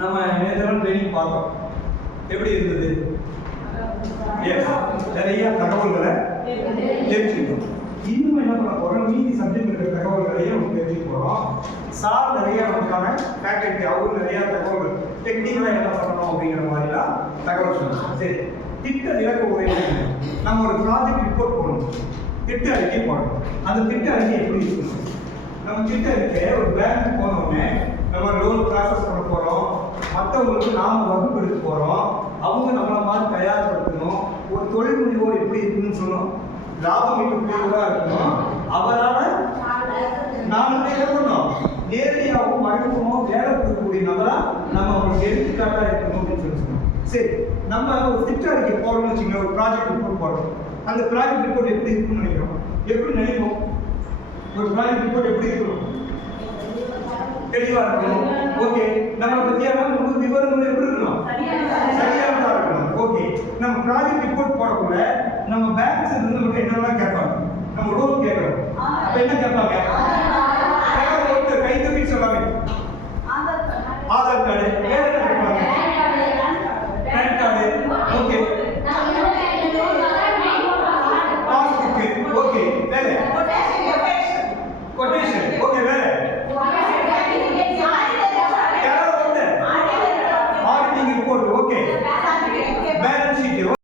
நம்ம நேரம் ட்ரைனிங் பார்த்தோம். எப்படி இருந்தது? நிறைய தகவல்களை தெரிஞ்சுக்கணும். இன்னும் என்ன பண்ண போறோம், மீதி சப்ஜெக்ட் இருக்கிற தகவல்களையும் நம்ம தெரிஞ்சுக்க போறோம். சார் நிறைய நமக்கான ஃபேக்கல்டி அவரும் நிறைய தகவல்கள் டெக்னிக்கலாக என்ன பண்ணணும் அப்படிங்கிற மாதிரிலாம் தகவல் சொல்லணும். சரி, திட்ட இலக்கு உரை நம்ம ஒரு ப்ராஜெக்ட் ரிப்போர்ட் போடணும், திட்ட அறிக்கை போடணும். அந்த திட்ட அறிக்கை எப்படி இருக்கணும்? நம்ம திட்ட அறிக்கை ஒரு பேங்க் போனோடனே நம்ம லோன் ப்ராசஸ் பண்ண போகிறோம், மற்றவங்களுக்கு நாம் வகுப்பு எடுக்க போகிறோம், அவங்க நம்மளை மாதிரி தயார்படுத்தணும். ஒரு தொழில் முனைவோர் எப்படி இருக்குன்னு சொல்லணும், லாபம் ஈட்டக்கூடியவராக இருக்கணும், அவரால் 4 பேர் இருக்கணும், நேரடியாகவும் மறைமுகமாகவும் வேலை கொடுக்கக்கூடிய நபராக நம்ம அவங்களுக்கு எடுத்துக்காட்டாக இருக்கணும் அப்படின்னு சொல்லணும். சரி, நம்ம ஒரு திட்ட அறிக்கை போடணும்னு வச்சுக்கோங்க, ஒரு ப்ராஜெக்ட் ரிப்போர்ட் போடுறோம். அந்த ப்ராஜெக்ட் ரிப்போர்ட் எப்படி இருக்குன்னு நினைக்கிறோம்? எப்படி நினைப்போம்? ஒரு ப்ராஜெக்ட் ரிப்போர்ட் எப்படி இருக்கணும்? தெளிவா இருக்கணும். ஓகே, நம்ம பத்தியான உங்களுக்கு விவரங்கள் எப்படி இருக்கணும்? சரியானதா இருக்கணும். ஓகே, நம்ம ப்ராஜெக்ட் ரிப்போர்ட் போடக்குள்ள நம்ம பேங்க்ஸ் இருந்து நமக்கு என்னெல்லாம் கேட்பாங்க? நம்ம லோன் கேட்கறோம், அப்ப என்ன கேட்பாங்க?